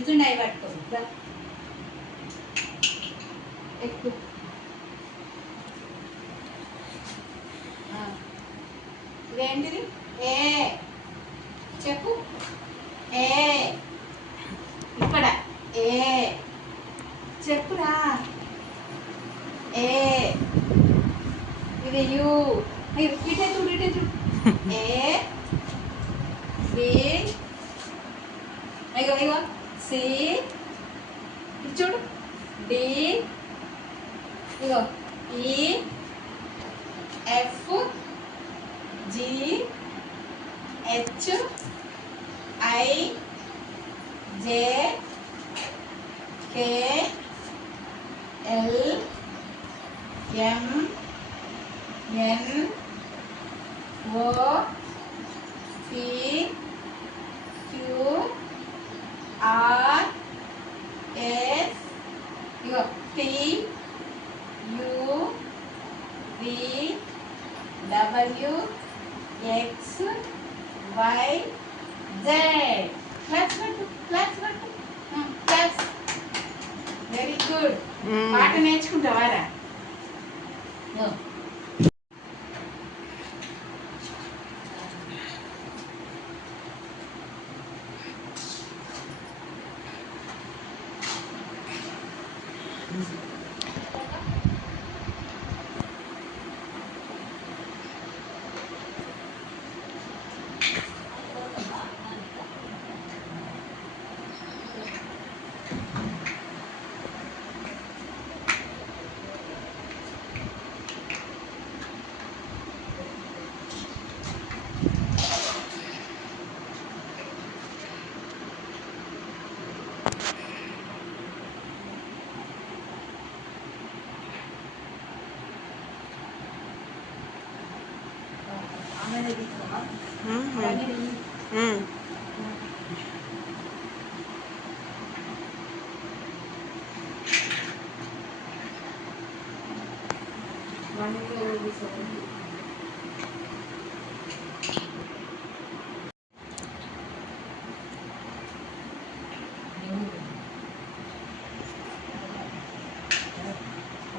నిల్చుండి అవి పట్టుకో ఎక్కువ ఇదేంటిది ఏ చెప్పు ఏ ఇక్కడ ఏ చెప్పురా ఏ ఇది యు ఇటే చూడు ఏ బి ఇగో సి చూడు డి ఇగో E F G H I J K L M N O P Q R S ఇగో T U V W X Y zed class very good పాట నేర్చుకుంటావారా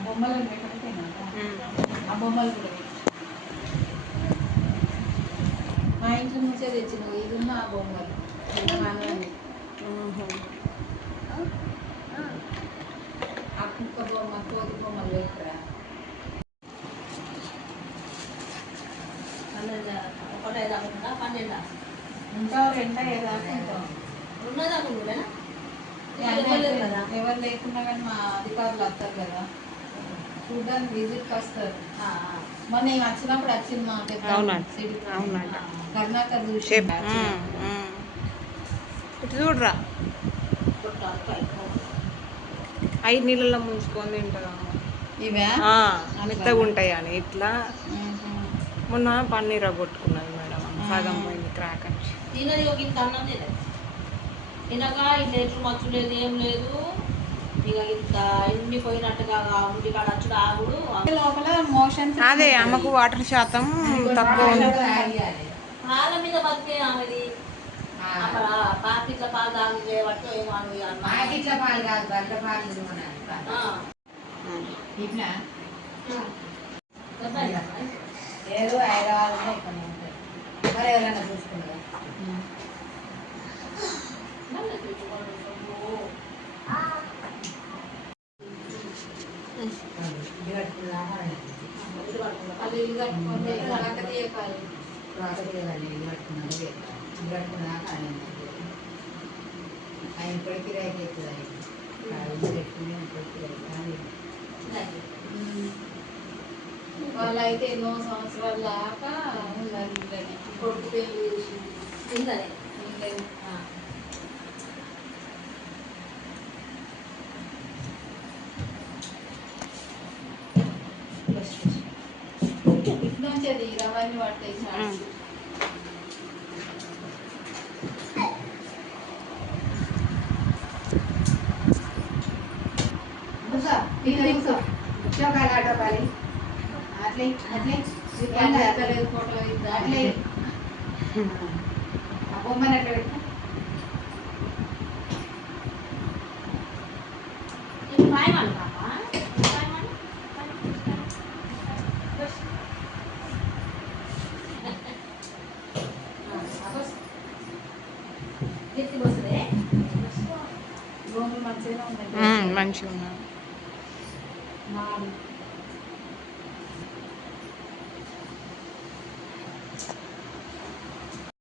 బొమ్మలు ఆ బొమ్మలు కూడా మా ఇంట్లో నుంచే తెచ్చిన ఇది ఉన్న ఆ బొమ్మలు ఆ కుక్క బొమ్మ కోతి బొమ్మలు ఇక్కడ ఇంకా రెండో ఏదాకా ఎవరు లేకుండా కానీ మా అధికారులు వస్తారు కదా చూడడానికి విజిట్కి వస్తారు. మొన్న నేను వచ్చినప్పుడు వచ్చింది మా కర్ణాకర్ చూసి ఇటు చూడరా 5 నీళ్ళలో ముంచుకొని తింటారా ఇవే మెత్తగా ఉంటాయి అని ఇట్లా మొన్న పన్నీర్ కొట్టుకున్నది మేడం సగం పోయింది క్రాక్ అని తినగా ఇల్లు మచ్చు లేదు ఏం లేదు ఇక ఇంత ఎండిపోయినట్టుగా ఉడికాడ వచ్చుడు ఆగుడు లోపల మోషన్ అదే అమ్మకు వాటర్ శాతం తక్కువ పాల మీద బతికే ఆమెది అక్కడ పాకిట్ల పాలు తాగి చేయబట్టు ఏమో పాకిట్ల పాలు కాదు బర్రె పాలు ఏదో హైదరాబాద్లో ఇక్కడ ఉంటాయి మరి ఎవరైనా చూసుకుంటారు అది ఇల్లు కట్టుకుంటే కాకతీయ కాదు కాకతీయ కాదు ఇల్లు కట్టుకున్నాను ఇల్లు కట్టుకున్నాక ఆయన ఇప్పటికీ రైతు అవుతుంది ఇల్లు పెట్టుకుని ఇప్పటికీ రైతు వాళ్ళు అయితే ఎన్నో సంవత్సరాలు దాకా ఉన్నారు ఇళ్ళని కొడుకు పెళ్లి చేసింది ఇట్నుంచేది రవాణి పట్టేసి కాలాటపాలి అట్లే అట్లే ఫోటో అట్లే ఆ బొమ్మని అట్లా పెట్టా కాయమను పాప కాయమను ఎత్తి వస్తుంది రూములు మంచిగానే ఉన్నాయి మంచిగా ఉన్నాను. నాలుగు